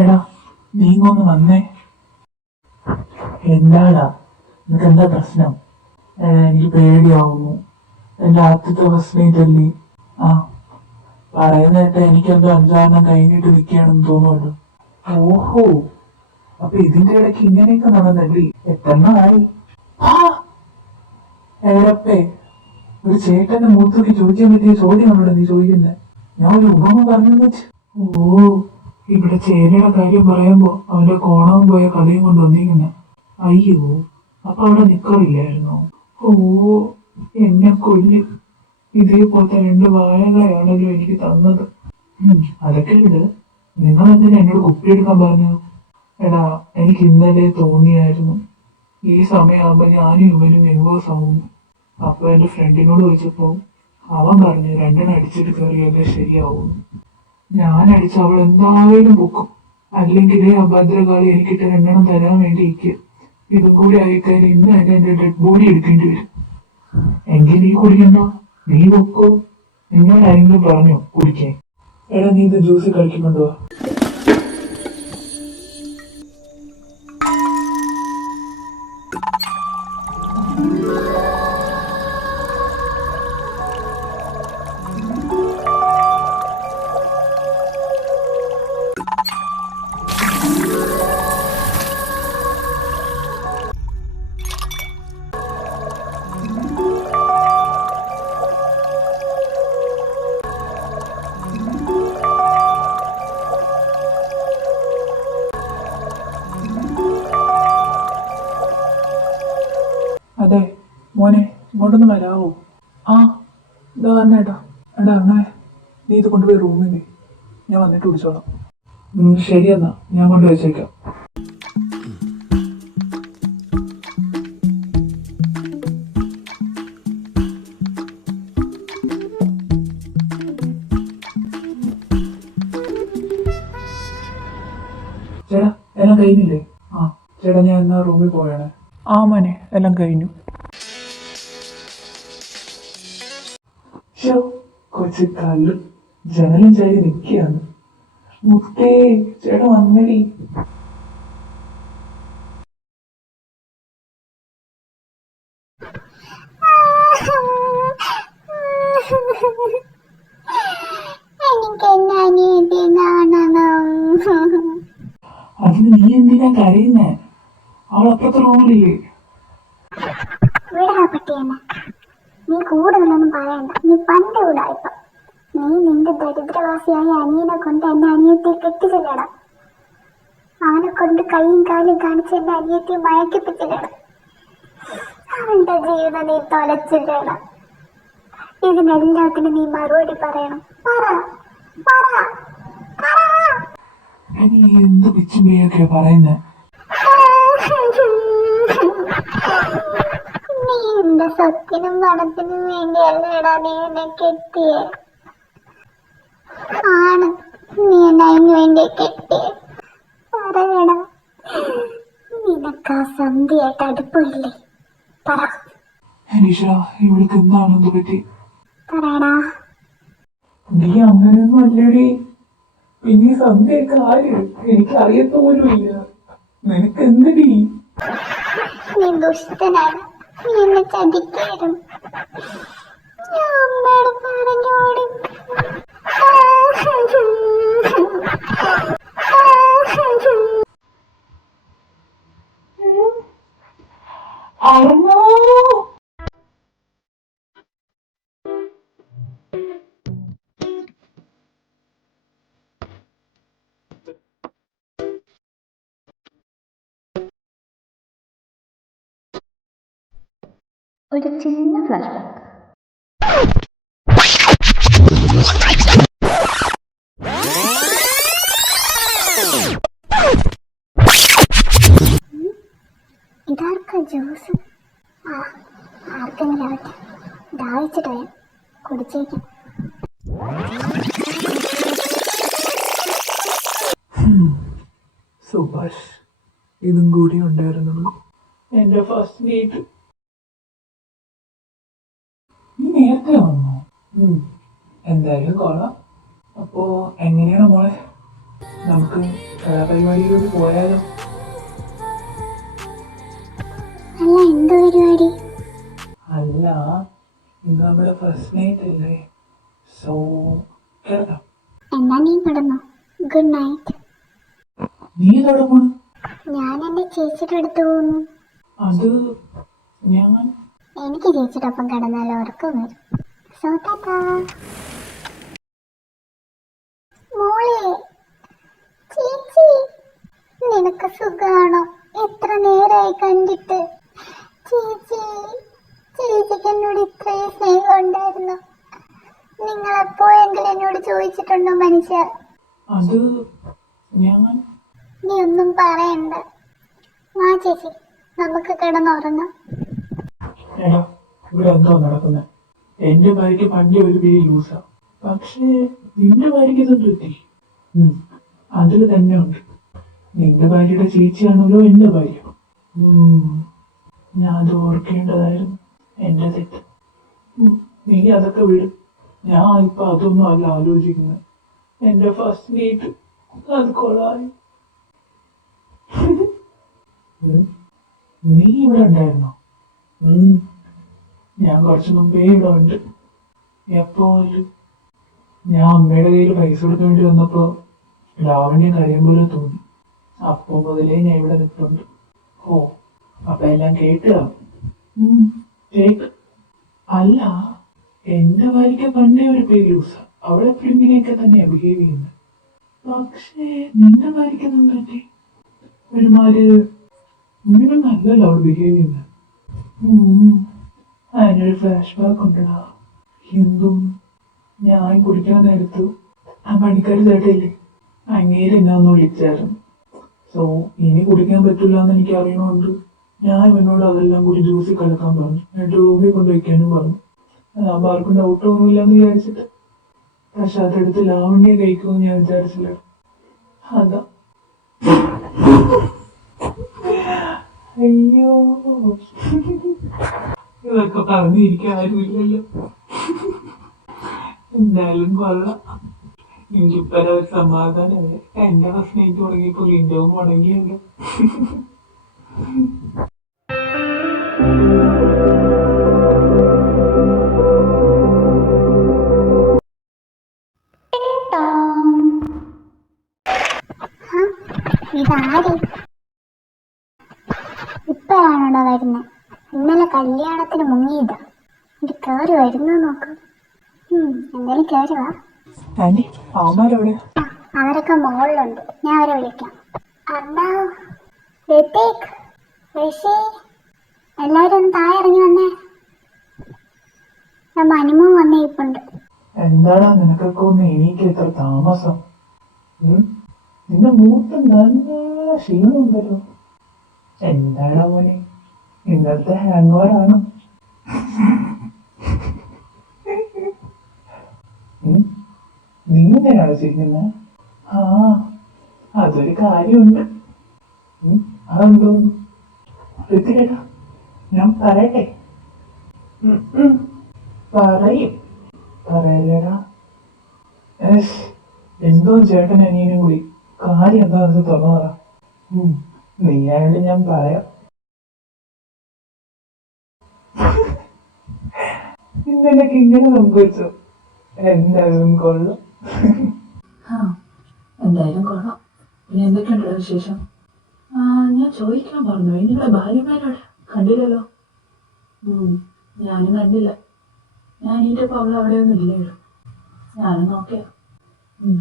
എടാ നീ ഇങ്ങൊന്ന് വന്നേ. എന്താടാ നിനക്ക് എന്താ പ്രശ്നം? എടാ എനിക്ക് പേടിയാവുന്നു. എന്റെ ആദ്യത്തെ ഫസ്റ്റ് നൈറ്റ് അല്ലേ. ആ പറയുന്ന കേട്ട എനിക്കെന്തോ 5-6 കഴിഞ്ഞിട്ട് നിൽക്കുകയാണെന്ന് തോന്നുമല്ലോ. ഓഹോ, അപ്പൊ ഇതിന്റെ ഇടയ്ക്ക് ഇങ്ങനെയൊക്കെ നടന്നല്ലേ? എത്രണ്ണമായി? ആ ഏടപ്പേ, ഒരു ചേട്ടന്റെ മൂത്തൊക്കെ ചോദിക്കാൻ പറ്റിയ ചോദ്യമാണല്ലോ നീ ചോദിക്കുന്നത്. ഞാൻ ഒരു ഉപമ പറഞ്ഞു വെച്ച്. ഓ, ഇവിടെ ചേനയുടെ കാര്യം പറയുമ്പോ അവന്റെ കോണവും പോയ കഥയും കൊണ്ട് വന്നിരിക്കുന്ന. അയ്യോ, അപ്പൊ അവിടെ നിക്കറില്ലായിരുന്നോ? ഓ, എന്നെ കൊല്ല്. ഇതേപോലത്തെ 2 വാഴകളെയാണല്ലോ എനിക്ക് തന്നത്. അതൊക്കെ ഇട്. നിങ്ങൾ എന്തിനാ എന്നോട് കുപ്പിയെടുക്കാൻ പറഞ്ഞു? എടാ എനിക്ക് ഇന്നലെ തോന്നിയായിരുന്നു ഈ സമയമാകുമ്പോ ഞാനും ഇവനും നെർവസ് ആവുന്നു. അപ്പൊ എന്റെ ഫ്രണ്ടിനോട് ചോദിച്ചപ്പോ അവൻ പറഞ്ഞു 2 അടിച്ചിട്ട് കയറിയാലേ ശരിയാവും. ഞാൻ അടിച്ച അവൾ എന്തായാലും പൊക്കും. അല്ലെങ്കിൽ ആ ഭദ്രകാളി എനിക്കിട്ട് 2 തരാൻ വേണ്ടി ഇരിക്കുക. ഇതും കൂടി ആയിക്കാര്യം ഇന്ന് തന്നെ എന്റെ ഡെഡ് ബോഡി എടുക്കേണ്ടി വരും. എങ്കിൽ നീ കുടിക്കണ്ടോ? നീ പൊക്കോ. നിന്നോട് ആരെങ്കിലും പറഞ്ഞോ കുടിക്കാൻ? എടാ നീ ഇത് ജ്യൂസ് കഴിക്കുന്നുണ്ടോ? അതെ മോനെ, ഇങ്ങോട്ടൊന്ന് വരാവോ? ആ ഇതാ പറഞ്ഞേട്ടാ. എടാ അങ്ങനെ നീ ഇത് കൊണ്ടുപോയി റൂമിൽ ഞാൻ വന്നിട്ട് കുടിച്ചോളാം. ശരി എന്നാ, ഞാൻ കൊണ്ടുവച്ചേക്കാം. ചേട്ടാ എല്ലാം കഴിഞ്ഞില്ലേ? ആ ചേട്ടാ ഞാൻ എന്നാ റൂമിൽ പോയാണ്. ആ മോനെ എല്ലാം കഴിഞ്ഞു. കൊച്ചു കല്ലു ജനലും ചാരി നിൽക്കുകയാണ്. മുത്തേ ചേട്ടാ വന്നടി. അതിന് നീ എന്തിനാ കരയുന്നേ? അവൾ അപ്പുറത്തെ റൂമിലില്ലേ? നീ കൂടുതലൊന്നും പറയണ്ട. നീ പണ്ട് കൂടായിപ്പോ നീ നിന്റെ ദരിദ്രവാസിയായ അനിയനെ കൊണ്ട് എന്റെ അനിയത്തെ കെട്ടിച്ചില്ലട. അവനെ കൊണ്ട് കൈയും കാലും കാണിച്ച് എന്റെ അനിയത്തെ മയക്കിപ്പിച്ചില്ലട. അവന്റെ ജീവിതം നീ തൊലച്ചില്ലട. ഇതിനെല്ലാത്തിനും നീ മറുപടി പറയണം. പറ പറ പറ. നീ എന്ത് പിച്ചുമയൊക്കെയാ പറയുന്നേ? നീ എന്റെ സ്വത്തിനും പണത്തിനും വേണ്ടിയല്ലേടാ നീ എന്നെ കെട്ടിയേ? ആണ്, നീ എന്നെ അതിന് വേണ്ടി കെട്ടിയേ. പറയടാ, നിനക്ക് ആ സന്ധ്യയായിട്ട് അടുപ്പില്ലേ? പറ. ഇവൾക്ക് എന്താണെന്ന് പറ്റി? പറയടാ. നീ അങ്ങനെയൊന്നും അല്ലടി. പിന്നെ സന്ധ്യയൊക്കെ ആര്? എനിക്ക് അറിയത്ത പോലും ഇല്ല. നിനക്ക് എന്തടി? നീ ദുഷ്ടനാണ്. നീ എന്നെ ചതിക്കായിരുന്നു. ഞാൻ അമ്മയോട് പറഞ്ഞോടി. ഒരു ചിന്ന ഫ്ലാഷ് ബാക്ക്. ഇതാർക്കാ ജ്യൂസ്? ആ ആർക്കെങ്കിലും ആവട്ടെ, ദാഹിച്ചിട്ട് വരും, കുടിച്ചേക്കാം. സുഭാഷ് ഇതും കൂടി ഉണ്ടായിരുന്നുള്ളൂ എന്റെ ഫസ്റ്റ് നൈറ്റ്. നീ നേരത്തെ വന്നോ? എന്തായാലും കൊള്ളാം. അപ്പോ എങ്ങനെയാണ് മോളെ, നമുക്ക് പരിപാടിയിലൂടെ പോയാലോ? അല്ല, എന്ത് പരിപാടി? അല്ല, ഇന്ന് നമ്മുടെ ഫസ്റ്റ് നൈറ്റ് അല്ലേ, സോ കിടക്കാം. എന്നാ നീ കിടന്നു. Good night. നീ തുടങ്ങണം. ഞാൻ എന്റെ ചേച്ചിയുടെ അടുത്ത് പോകുന്നു. അത് ഞാൻ എനിക്ക് ചേച്ചിയുടെ ഒപ്പം കിടന്നാൽ ഉറക്കം വരും. സോ ടാറ്റാ. മോളെ, ചേച്ചി നിനക്ക് സുഖാണോ? എത്ര നേരായി കണ്ടിട്ട്. ചേച്ചിക്ക് എന്നോട് ഇത്രയും സ്നേഹം ഉണ്ടായിരുന്നു. നിങ്ങൾ എപ്പോഴെങ്കിലും എന്നോട് ചോദിച്ചിട്ടുണ്ടോ മനുഷ്യ? അത് ഞാൻ നീ ഒന്നും പറയണ്ട. വാ ചേച്ചി, നമുക്ക് കിടന്നുറങ്ങാം. എടാ, ഇവിടെ എന്തോ നടക്കുന്നത്? എന്റെ ഭാര്യക്ക് പണ്ടേ ഒരു പേര് ലൂസാ, പക്ഷേ നിന്റെ ഭാര്യക്ക് ഇതൊന്നും പറ്റി. അതിൽ തന്നെ ഉണ്ട്. നിന്റെ ഭാര്യയുടെ ചേച്ചിയാണല്ലോ എന്റെ ഭാര്യ. ഞാൻ അത് ഓർക്കേണ്ടതായിരുന്നു, എന്റെ തെറ്റ്. നീ അതൊക്കെ വിടും. ഞാൻ ഇപ്പൊ അതൊന്നും അല്ല ആലോചിക്കുന്നത്. എന്റെ ഫസ്റ്റ് നൈറ്റ് അത് കൊള്ളായി. നീ ഇവിടെ ഉണ്ടായിരുന്നോ? ഞാൻ കുറച്ച് മുമ്പേ ഇവിടെ ഉണ്ട്. എപ്പോ? ഞാൻ അമ്മയുടെ കയ്യിൽ പൈസ കൊടുക്കാൻ വേണ്ടി വന്നപ്പോ ലാവണ്യം കരയും പോലെ തോന്നി. അപ്പൊ മുതലേ ഞാൻ ഇവിടെ നിൽപ്പുണ്ട്. ഓ, അപ്പൊ എല്ലാം കേട്ടുക. കേക്ക്. അല്ല, എന്റെ ഭാര്യക്ക് പണ്ടേ ഒരു പേര് ലൂസ. അവളെപ്പോഴും ഇങ്ങനെയൊക്കെ തന്നെയാ ബിഹേവ് ചെയ്യുന്നത്. പക്ഷേ നിന്റെ ഭാര്യക്ക് ഒന്നും പറ്റി ഒരുമാതിരി ഇങ്ങനെ നല്ലല്ലോ അവൾ ബിഹേവ് ചെയ്യുന്നത്. അതിനൊരു ഫ്ലാഷ് ബാക്ക് ഉണ്ടടാ. ഹിന്ദും ഞാൻ കുടിക്കാൻ നേരത്ത് ആ പണിക്കാർ ചേട്ടയില്ലേ, അങ്ങേര് എന്നെ ഒന്ന് വിളിച്ചായിരുന്നു. സോ ഇനി കുടിക്കാൻ പറ്റില്ല എന്ന് എനിക്ക് അറിയണോണ്ട് ഞാൻ ഇവനോട് അതെല്ലാം കൂടി ജ്യൂസിൽ കലക്കാൻ പറഞ്ഞു. എന്നിട്ട് റൂമിൽ കൊണ്ടുവയ്ക്കാനും പറഞ്ഞു. അതാകുമ്പോൾ ആർക്കും ഡൗട്ടൊന്നുമില്ല എന്ന് വിചാരിച്ചിട്ട്. പക്ഷെ അതെടുത്ത് ലാവണ്യ കഴിക്കുമെന്ന് ഞാൻ വിചാരിച്ചില്ല. അതാ. അയ്യോ, ഇതൊക്കെ പറഞ്ഞിരിക്കാൻ ആരുമില്ലല്ലോ. എന്തായാലും കൊള്ളാം. എനിക്കിപ്പോ ഒരു സമാധാനമായി. എന്റെ പ്രശ്നം തുടങ്ങിയപ്പോ ലിൻഡവും മുടങ്ങിയല്ലോ. ഇതാര്? ഇപ്പോഴാണോടാ വരുന്നത്? ഇന്നലെ കല്യാണത്തിന് മുങ്ങിയതാ. ഇത് കേറി വരുന്നു നോക്ക്. എന്തായാലും കേറി വാ. അവന്മാരവിടെ? അവരൊക്കെ മുകളിലുണ്ട്, ഞാൻ അവരെ വിളിക്കാം. അർണവ്, ഋതിക്, ഋഷി, എല്ലാവരും ഒന്ന് താഴെ ഇറങ്ങി വന്നേ. മനുമോ വന്നേ ഇപ്പുണ്ട്. എന്താടാ നിനക്കൊക്കെ ഒന്ന് എണീക്ക് എത്ര താമസം? നിന്റെ മൂത്ത് നല്ല ക്ഷീണമുണ്ടല്ലോ. എന്താടാ മോനെ, ഇന്നത്തെ ഹാങ് ഓവർ ആണോ? നീ എന്തിനാണ് ചെയ്യുന്നത്? ആ, അതൊരു കാര്യമുണ്ട്. അതെന്തോ? ഋതികേട്ടാ, ഞാൻ പറയട്ടെ? പറയും. പറയല്ലേടാ. എന്തോ ചേട്ടൻ അനിയനും കൂടി കാര്യം എന്താണെന്ന് തുറന്നു പറ. നീയായാലും ഞാൻ പറയാം. ഇന്നലേക്ക് ഇങ്ങനെ സംഭവിച്ചു. എന്തായാലും കൊള്ളാം. എന്തായാലും കൊള്ളാം. പിന്നെ എന്തൊക്കെയുണ്ടോ വിശേഷം? ഞാൻ ചോദിക്കാൻ പറഞ്ഞു, നിങ്ങളുടെ ഭാര്യമാരോട് കണ്ടില്ലല്ലോ. ഞാനും കണ്ടില്ല. ഞാൻ ഈറ്റപ്പോ അവൾ അവിടെയൊന്നും ഇല്ലല്ലോ. ഞാനും നോക്കിയ.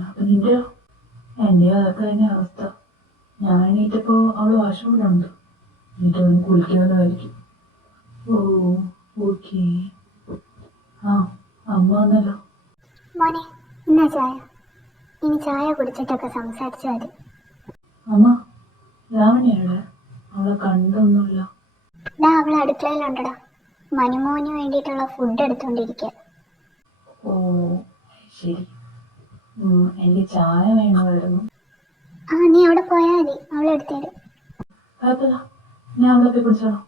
അപ്പൊ നിന്റെയോ? എന്റെയോ അതൊക്കെ തന്നെ അവസ്ഥ. ഞാൻ എണീറ്റപ്പോ അവള് വാഷ്റൂമിലുണ്ട്. എന്നിട്ടൊന്ന് കുളിക്കുമെന്നായിരിക്കും. ഓ, ഓക്കെ. അമ്മ വന്നല്ലോ. മോനെ, എന്നാ ചായ? ഇനി ചായ കുടിച്ചിട്ടൊക്കെ സംസാരിച്ചു മതി. അമ്മ, ലാവണ്യയുടെ അവളെ കണ്ടൊന്നുമില്ല. അവളെ അടുക്കളയിലുണ്ടടാ. മനുമോന് വേണ്ടിയിട്ടുള്ള ഫുഡ് എടുത്തോണ്ടിരിക്കുക. ഓ ശരി. എനിക്ക് ചായ വേണമായിരുന്നു. നീ അവിടെ പോയാൽ മതി, അവളെ എടുത്തേരും. കുഴപ്പമില്ല, ഞാൻ അവളെ പോയി കുടിച്ചോളാം.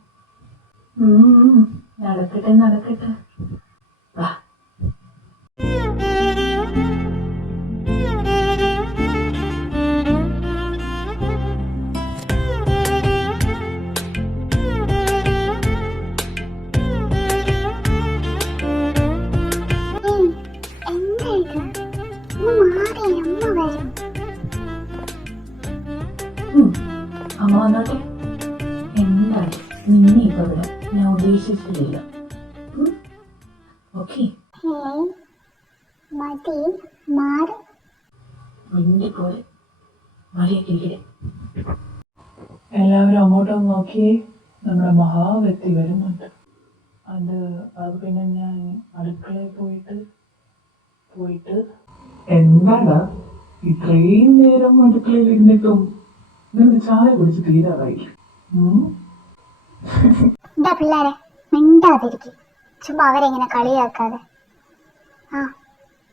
നടക്കട്ടെ നടക്കട്ടെ. വാ. നിൽക്കുക? ഒന്ന് മാറി, അമ്മ വരും. അമ്മ വന്നോട്ടെ. എന്തായാലും നിന്നെ ഇപ്പൊ ഇവിടെ ഞാൻ ഉദ്ദേശിച്ചിട്ടില്ല. ഓക്കെ, ഹേയ് മതി, മാറ്. മുന്നിൽ പോലെ മറിയൊക്കെ. എല്ലാവരും അങ്ങോട്ടൊന്ന് നോക്കിയേ, നമ്മുടെ മഹാവ്യക്തി വരുന്നുണ്ട്. അത് പിന്നെ ഞാൻ അടുക്കളയിൽ പോയിട്ട് എന്താടാ ഇത്രയും നേരം അടുക്കളയിൽ ഇരുന്നിട്ടും നിനക്ക് ചായ കുടിച്ച് തീരാറായി? എന്താ പിള്ളേരെ മിണ്ടാതിരിക്കും, ചുമ്മാ അവരെങ്ങനെ കളിയാക്കാതെ. ആ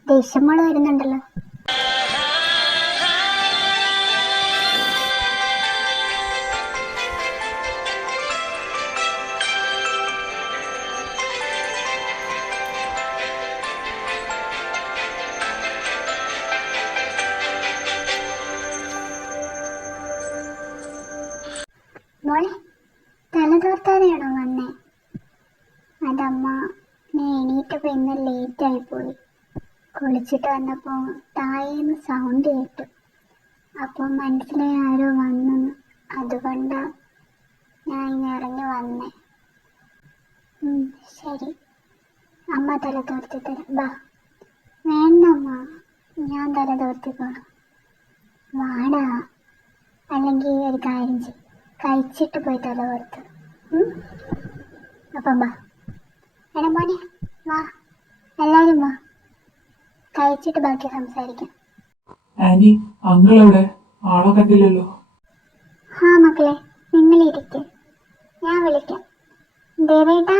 ദേഷ്യമോള് വരുന്നുണ്ടല്ലോ. മോളെ തലതോർത്താതെയാണോ വന്നേ? അതമ്മ ഞാൻ എണീറ്റപ്പോൾ ഇന്ന് ലേറ്റായിപ്പോയി. കുളിച്ചിട്ട് വന്നപ്പോൾ താഴേന്ന് സൗണ്ട് കേട്ടു. അപ്പോൾ മനസ്സിലായി ആരോ വന്നെന്ന്. അതുകൊണ്ടാണ് ഞാൻ ഇന്ന് ഇറങ്ങി വന്നേ. ശരി, അമ്മ തല തോർത്തി തരാം. ബാ. വേണ്ടമ്മ, ഞാൻ തല തോർത്തിക്കോളാം. വാടാ, അല്ലെങ്കിൽ ഒരു കാര്യം ചെയ്യും, കഴിച്ചിട്ട് പോയി തല തോർത്ത്. അപ്പം വാ. എടാ മോനെ വാ, എല്ലാവരും വാ, കഴിച്ചിട്ട് ബാക്കി സംസാരിക്കാം. ആന്റി, അങ്കിൾ എവിടെ? ആളെ കണ്ടില്ലല്ലോ. ആ മക്കളെ, നിങ്ങളിരിക്കെ, ഞാൻ വിളിക്കാം. ദേവേട്ടാ,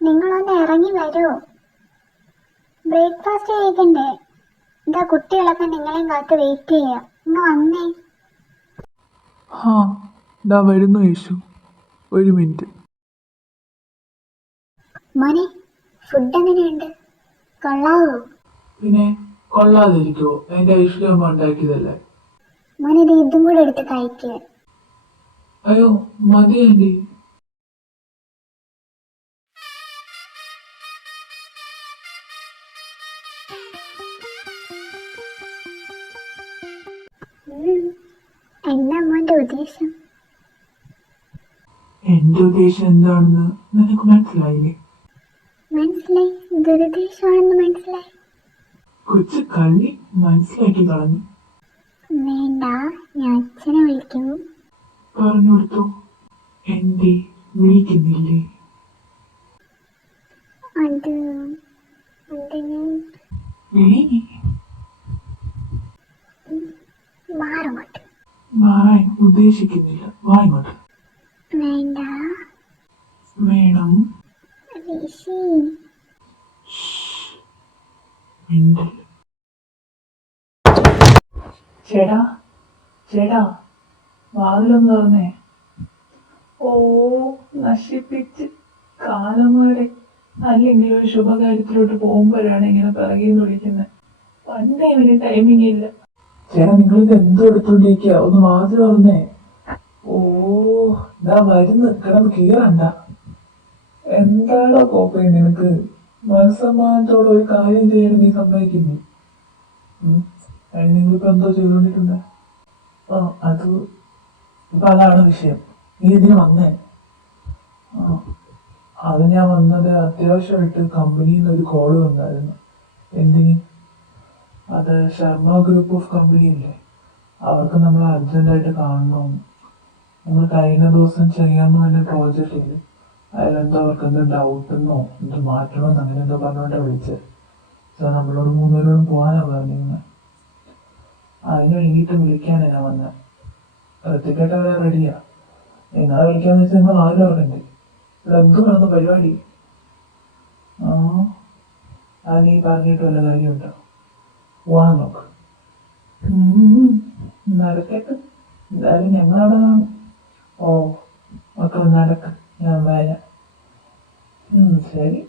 നിങ്ങളൊന്ന് ഇറങ്ങി വരുമോ? ബ്രേക്ക്ഫാസ്റ്റ് കഴിക്കണ്ടേ? എന്താ കുട്ടികളൊക്കെ നിങ്ങളെയും കാത്ത് വെയിറ്റ് ചെയ്യാം. ഇന്ന് വന്നേ. ഹാ, ദാ വരുന്നു യേശു. ഒരു മിനിറ്റ്. മോനെ, ഫുഡ് എങ്ങനെയുണ്ട്? കൊള്ളാവോ? പിന്നെ കൊള്ളാതിരിക്കുവോ? എന്റെ ഐശ്വര്യമ്മ ഉണ്ടാക്കിയതല്ലേ. മോനെ, ഇത് ഇതും കൂടെ എടുത്ത് കഴിക്കുക. അയ്യോ മതി ആന്റി. എന്താ മോന്റെ ഉദ്ദേശം? എന്റെ ഉദ്ദേശം എന്താണെന്ന് നിനക്ക് മനസ്സിലായില്ലേ? മനസ്സിലായി, ദുരുദ്ദേശമാണെന്ന് മനസ്സിലായി. കൊച്ചു കള്ളി മനസ്സിലാക്കി കളഞ്ഞു. വേണ്ട, ഞാൻ അച്ഛനെ വിളിക്കും. പറഞ്ഞു കൊടുത്തു. എന്തേ വിളിക്കുന്നില്ലേ? അതിന് വിളി. മാറുമോട്ട്. മാറാൻ ഉദ്ദേശിക്കുന്നില്ല. വാങ്ങോട്ട്. വേണ്ട. വേണം. ഋഷി. മിണ്ടല്ല. ചേടാ ചേടാ, വാതിലൊന്ന് തുറന്നേ. ഓ, നശിപ്പിച്ച് കാലമാടെ. അല്ലെങ്കിൽ ഒരു ശുഭകാര്യത്തിലോട്ട് പോകുമ്പോഴാണ് ഇങ്ങനെ പിറകെന്ന് വിളിക്കുന്നത്. പണ്ടേ ഇവന് ടൈമിംഗ് ഇല്ല. ചേട്ടാ, നിങ്ങളിത് എന്തോ എടുത്തോണ്ടിരിക്കുക? ഒന്ന് വാതിൽ തുറന്നേ. ഓ, ഇതാ വരുന്ന്. കിടന്ന് കീറണ്ട. എന്താണോ കോപ്പേ നിനക്ക്? മനസ്സമ്മാനത്തോടെ ഒരു കാര്യം ചെയ്യാൻ നീ സമ്മതിക്കുന്നു. നിങ്ങളിപ്പോ എന്തോ ചെയ്തോണ്ടിട്ടുണ്ട്? അത് ഇപ്പൊ അതാണ് വിഷയം. നീ ഇതിന് വന്നേ? അത് ഞാൻ വന്നത് അത്യാവശ്യമായിട്ട് കമ്പനിയിൽ നിന്ന് ഒരു കോള് വന്നായിരുന്നു. എന്തിന്? അത് ശർമ്മ ഗ്രൂപ്പ് ഓഫ് കമ്പനി ഇല്ലേ, അവർക്ക് നമ്മൾ അർജന്റായിട്ട് കാണണമെന്ന്. നമ്മൾ കഴിഞ്ഞ ദിവസം ചെയ്യാമെന്ന് പറഞ്ഞ പ്രോജക്റ്റ് ഇല്ലേ, അതിലെന്തോ അവർക്ക് എന്തോ ഡൗട്ടെന്നോ എന്തോ മാറ്റണമെന്ന് അങ്ങനെ എന്തോ പറഞ്ഞോണ്ടാ വിളിച്ചത്. സോ നമ്മളോട് മൂന്നുപേരോടും പോകാനാ പറഞ്ഞിരുന്നത്. അതിന് വേണ്ടിയിട്ട് വിളിക്കാനാണ് ഞാൻ വന്നത്. ഋത്തിക്കായിട്ട് അവിടെ റെഡിയാ. നിങ്ങളെ വിളിക്കാന്ന് വെച്ചാൽ നിങ്ങൾ ആരും അറിയണ്ടേ? ഇവിടെ എന്ത് വേണമെന്ന് പരിപാടി? അത് നീ പറഞ്ഞിട്ട് വല്ല കാര്യമുണ്ടോ? പോവാൻ നോക്ക്. നടക്കട്ടെ, എന്തായാലും ഞങ്ങളവിടെ കാണും. ഓ മക്കൾ നടക്ക്, ഞാൻ വരാം. ശരി.